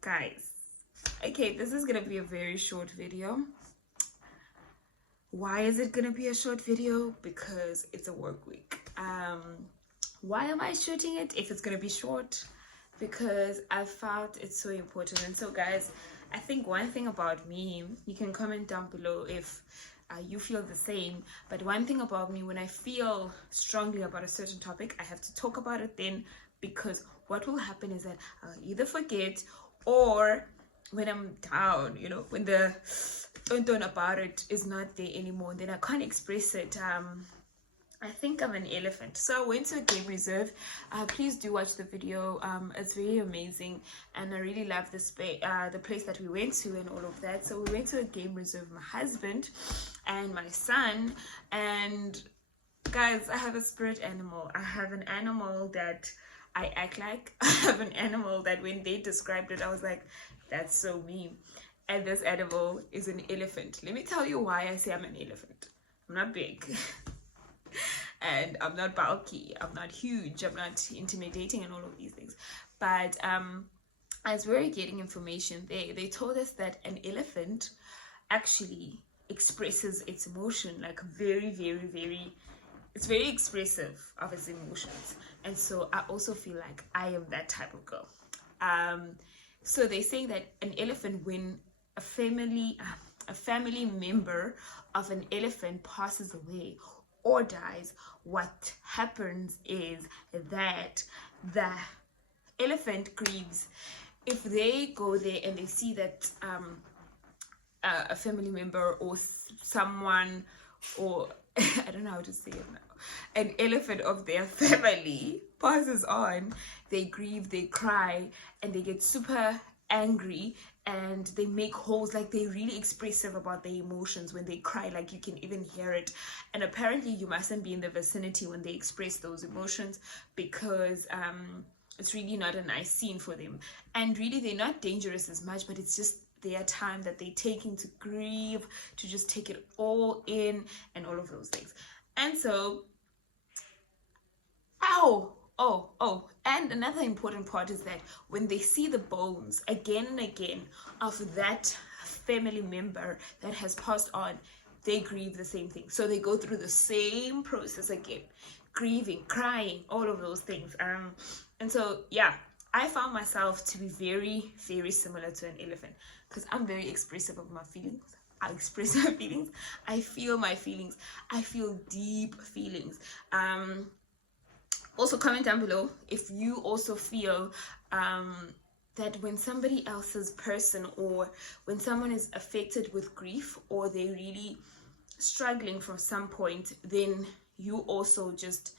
Guys, okay, this is gonna be a very short video. Why is it gonna be a short video? Because it's a work week. Why am I shooting it if it's gonna be short? Because I felt it's so important. And so guys, I think one thing about me, you can comment down below if you feel the same, but one thing about me, when I feel strongly about a certain topic, I have to talk about it then, because what will happen is that I'll either forget, or when I'm down, you know, when the tone about it is not there anymore, then I can't express it. I think I'm an elephant. So I went to a game reserve. Please do watch the video. It's really amazing, and I really love the place that we went to and all of that. So we went to a game reserve, my husband and my son. And guys, I have a spirit animal. I have an animal that I act like. I have an animal that when they described it, I was like, that's so me. And this animal is an elephant. Let me tell you why I say I'm an elephant. I'm not big. And I'm not bulky, I'm not huge, I'm not intimidating and all of these things. But as we were getting information, they told us that an elephant actually expresses its emotion like it's very expressive of its emotions. And so I also feel like I am that type of girl. So they say that an elephant, when a family member of an elephant passes away or dies, what happens is that the elephant grieves. If they go there and they see that a family member or someone, or I don't know how to say it now, an elephant of their family passes on, they grieve, they cry, and they get super angry, and they make holes, like they're really expressive about their emotions when they cry, like you can even hear it. And apparently you mustn't be in the vicinity when they express those emotions, because it's really not a nice scene for them. And really they're not dangerous as much, but it's just their time that they take to grieve, to just take it all in and all of those things. And so and another important part is that when they see the bones again and again of that family member that has passed on, they grieve the same thing. So they go through the same process again, grieving, crying, all of those things. And so yeah, I found myself to be very, very similar to an elephant, because I'm very expressive of my feelings. I express my feelings, I feel my feelings, I feel deep feelings. Also comment down below if you also feel that when somebody else's person, or when someone is affected with grief, or they're really struggling from some point, then you also just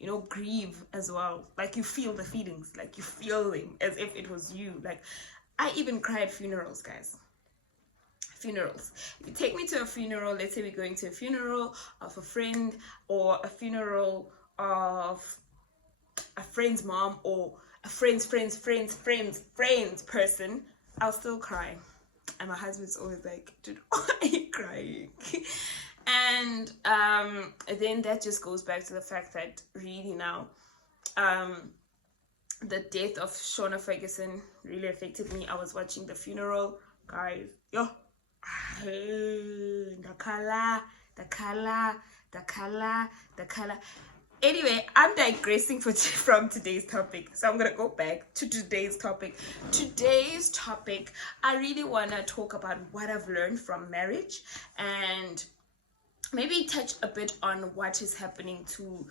you know, grieve as well. Like you feel the feelings, like you feel them as if it was you. Like I even cry at funerals, guys. Funerals. If you take me to a funeral, let's say we're going to a funeral of a friend, or a funeral of a friend's mom, or a friend's person, I'll still cry. And my husband's always like, dude, why are you crying? And then that just goes back to the fact that really now the death of Shauna Ferguson really affected me. I was watching the funeral, guys, yo, the color. Anyway, I'm digressing from today's topic, so I'm gonna go back to today's topic. Today's topic, I really want to talk about what I've learned from marriage, and maybe touch a bit on what is happening to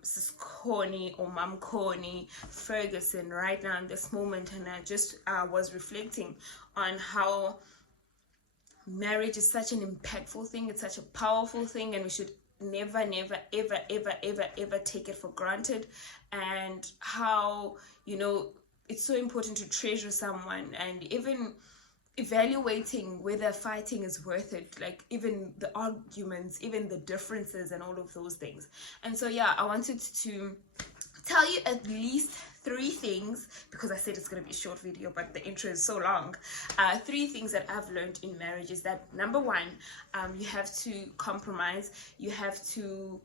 Sis Connie, or Mom Connie Ferguson right now in this moment. And I just was reflecting on how marriage is such an impactful thing, it's such a powerful thing, and we should never ever take it for granted. And how, you know, it's so important to treasure someone, and even evaluating whether fighting is worth it, like even the arguments, even the differences and all of those things. And so yeah, I wanted to tell you at least 3 things, because I said it's going to be a short video, but the intro is so long. 3 things that I've learned in marriage is that, number 1, you have to compromise. You have to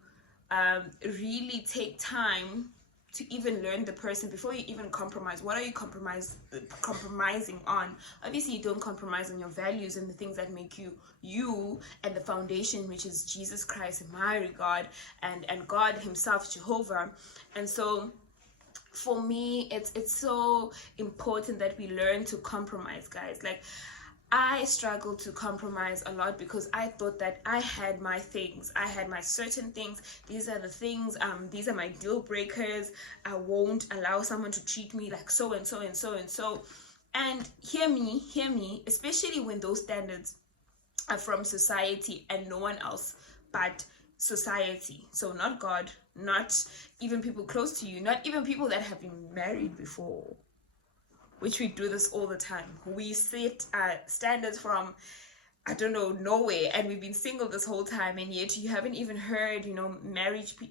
really take time to even learn the person before you even compromise. What are you compromising on? Obviously, you don't compromise on your values and the things that make you and the foundation, which is Jesus Christ in my regard, and God himself, Jehovah. And so for me, it's so important that we learn to compromise, guys. Like, I struggled to compromise a lot because I thought that I had my things. I had my certain things. These are the things, these are my deal breakers. I won't allow someone to treat me like so and so and so and so. And hear me, especially when those standards are from society and no one else but society. So not God, not even people close to you, not even people that have been married before, which we do this all the time. We set standards from, I don't know, nowhere, and we've been single this whole time, and yet you haven't even heard,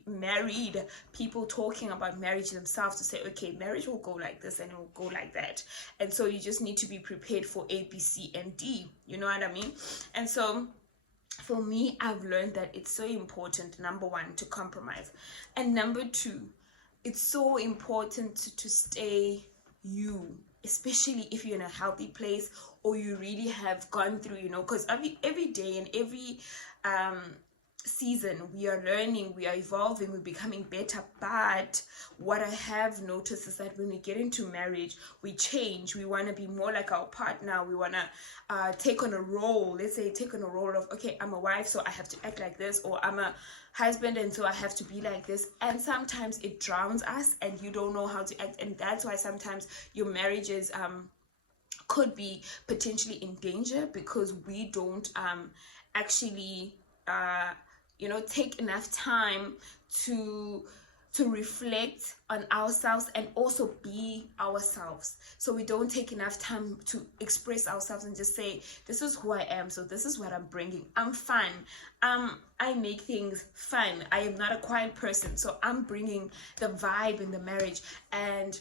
married people talking about marriage themselves to say, okay, marriage will go like this and it will go like that. And so you just need to be prepared for A, B, C, and D. You know what I mean? And so for me, I've learned that it's so important, number 1, to compromise. And number 2, it's so important to stay you, especially if you're in a healthy place or you really have gone through, because every day and every season we are learning, we are evolving, we're becoming better. But what I have noticed is that when we get into marriage, we change. We want to be more like our partner. We want to take on a role. Let's say take on a role of, okay, I'm a wife, so I have to act like this, or I'm a husband, and so I have to be like this. And sometimes it drowns us and you don't know how to act, and that's why sometimes your marriages could be potentially in danger, because we don't actually take enough time to reflect on ourselves and also be ourselves. So we don't take enough time to express ourselves and just say, this is who I am, so this is what I'm bringing. I'm fun. I make things fun. I am not a quiet person, so I'm bringing the vibe in the marriage. And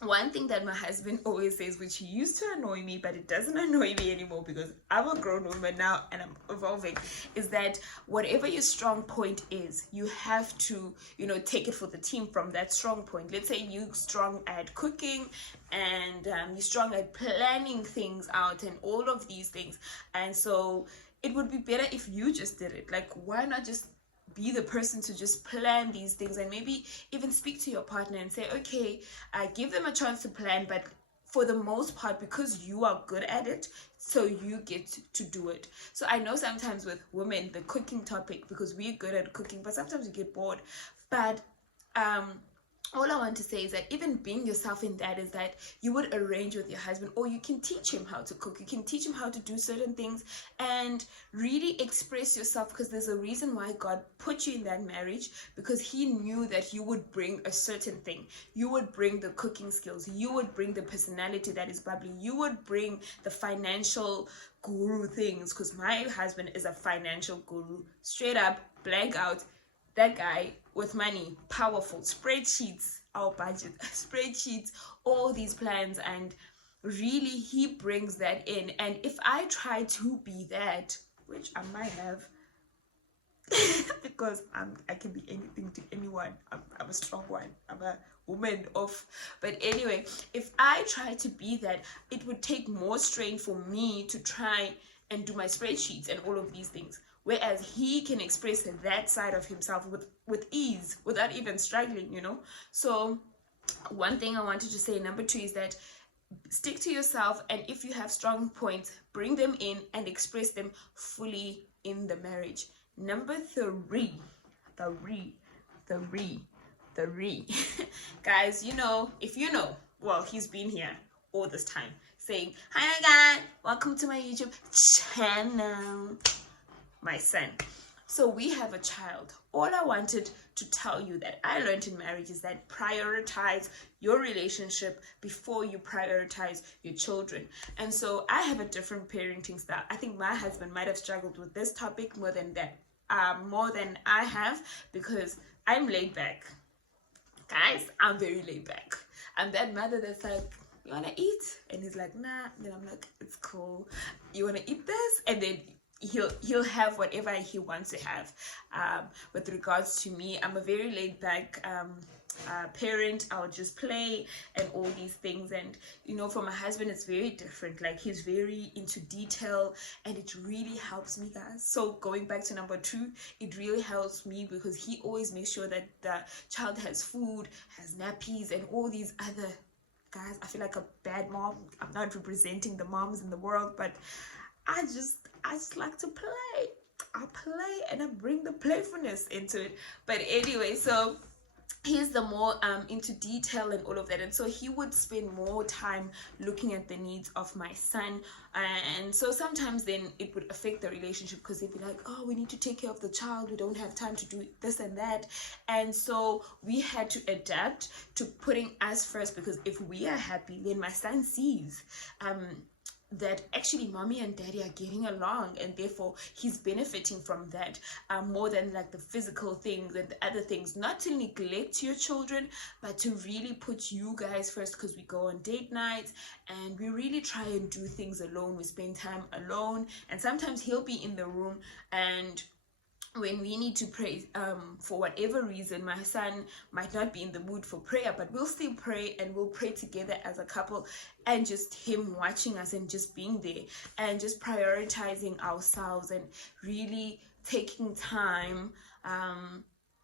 one thing that my husband always says, which used to annoy me, but it doesn't annoy me anymore because I'm a grown woman now and I'm evolving, is that whatever your strong point is, you have to, take it for the team from that strong point. Let's say you're strong at cooking and you're strong at planning things out and all of these things. And so it would be better if you just did it. Like, why not just be the person to just plan these things, and maybe even speak to your partner and say, okay, give them a chance to plan, but for the most part, because you are good at it, so you get to do it. So I know sometimes with women, the cooking topic, because we're good at cooking, but sometimes we get bored. But all I want to say is that even being yourself in that is that you would arrange with your husband, or you can teach him how to cook. You can teach him how to do certain things and really express yourself, because there's a reason why God put you in that marriage, because he knew that you would bring a certain thing. You would bring the cooking skills. You would bring the personality that is bubbly. You would bring the financial guru things, because my husband is a financial guru, straight up, blank out. That guy with money, powerful, spreadsheets, our budget, spreadsheets, all these plans, and really he brings that in. And if I try to be that, which I might have, because I can be anything to anyone. I'm a strong one. I'm a woman of, but anyway, if I try to be that, it would take more strain for me to try and do my spreadsheets and all of these things. Whereas he can express that side of himself with ease, without even struggling, So one thing I wanted to say, number 2, is that stick to yourself, and if you have strong points, bring them in and express them fully in the marriage. Number 3, guys, if well, he's been here all this time saying, hi again, welcome to my YouTube channel. My son. So we have a child. All I wanted to tell you that I learned in marriage is that prioritize your relationship before you prioritize your children. And so I have a different parenting style. I think my husband might have struggled with this topic more than I have, because I'm laid back. guys, I'm very laid back. I'm that mother that's like, you wanna eat? And he's like, nah. And then I'm like, it's cool. You wanna eat this? And then he'll have whatever he wants to have. With regards to me, I'm a very laid back parent. I'll just play and all these things. And you know, for my husband, it's very different. Like, he's very into detail, and it really helps me, guys. So going back to number 2, it really helps me because he always makes sure that the child has food, has nappies, and all these other, guys, I feel like a bad mom. I'm not representing the moms in the world, but I just like to play. I play and I bring the playfulness into it. But anyway, so he's the more into detail and all of that, and so he would spend more time looking at the needs of my son. And so sometimes then it would affect the relationship because they'd be like, oh, we need to take care of the child, we don't have time to do this and that. And so we had to adapt to putting us first, because if we are happy, then my son sees that actually mommy and daddy are getting along, and therefore he's benefiting from that more than like the physical things and the other things. Not to neglect your children, but to really put you guys first, because we go on date nights and we really try and do things alone. We spend time alone, and sometimes he'll be in the room, and when we need to pray, for whatever reason, my son might not be in the mood for prayer, but we'll still pray, and we'll pray together as a couple, and just him watching us and just being there and just prioritizing ourselves and really taking time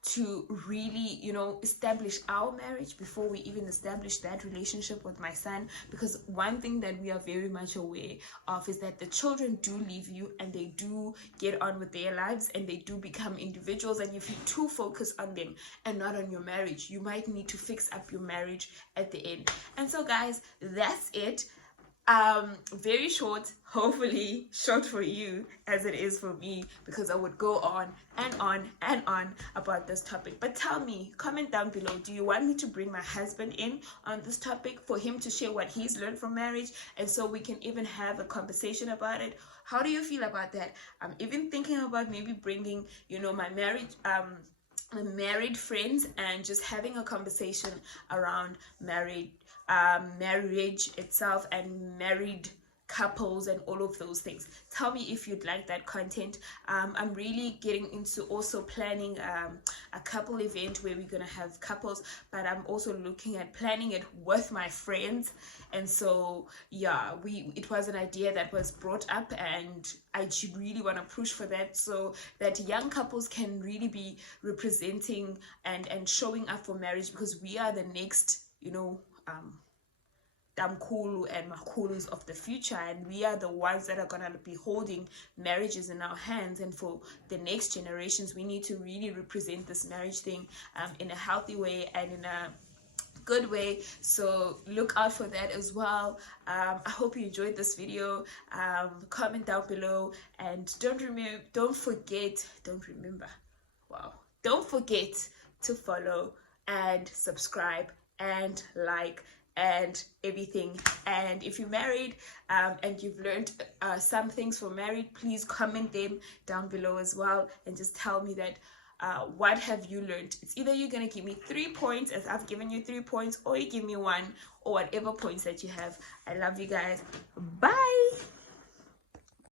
to really, you know, establish our marriage before we even establish that relationship with my son. Because one thing that we are very much aware of is that the children do leave you, and they do get on with their lives, and they do become individuals, and if you too focus on them and not on your marriage, you might need to fix up your marriage at the end. And so guys, that's it. Very short, hopefully short for you as it is for me, because I would go on and on and on about this topic. But tell me, comment down below, do you want me to bring my husband in on this topic for him to share what he's learned from marriage, and so we can even have a conversation about it? How do you feel about that? I'm even thinking about maybe bringing, you know, my married friends, and just having a conversation around marriage itself and married couples and all of those things. Tell me if you'd like that content. I'm really getting into also planning a couple event where we're gonna have couples, but I'm also looking at planning it with my friends. And so yeah, it was an idea that was brought up, and I really want to push for that, so that young couples can really be representing and showing up for marriage, because we are the next, you know, Damkulu and Makulus of the future, and we are the ones that are gonna be holding marriages in our hands. And for the next generations, we need to really represent this marriage thing in a healthy way and in a good way. So look out for that as well. I hope you enjoyed this video. Comment down below, and don't forget to follow and subscribe and like and everything. And if you're married and you've learned some things for married, please comment them down below as well, and just tell me that what have you learned. It's either you're gonna give me 3 points, as I've given you 3 points, or you give me 1, or whatever points that you have. I love you guys. Bye.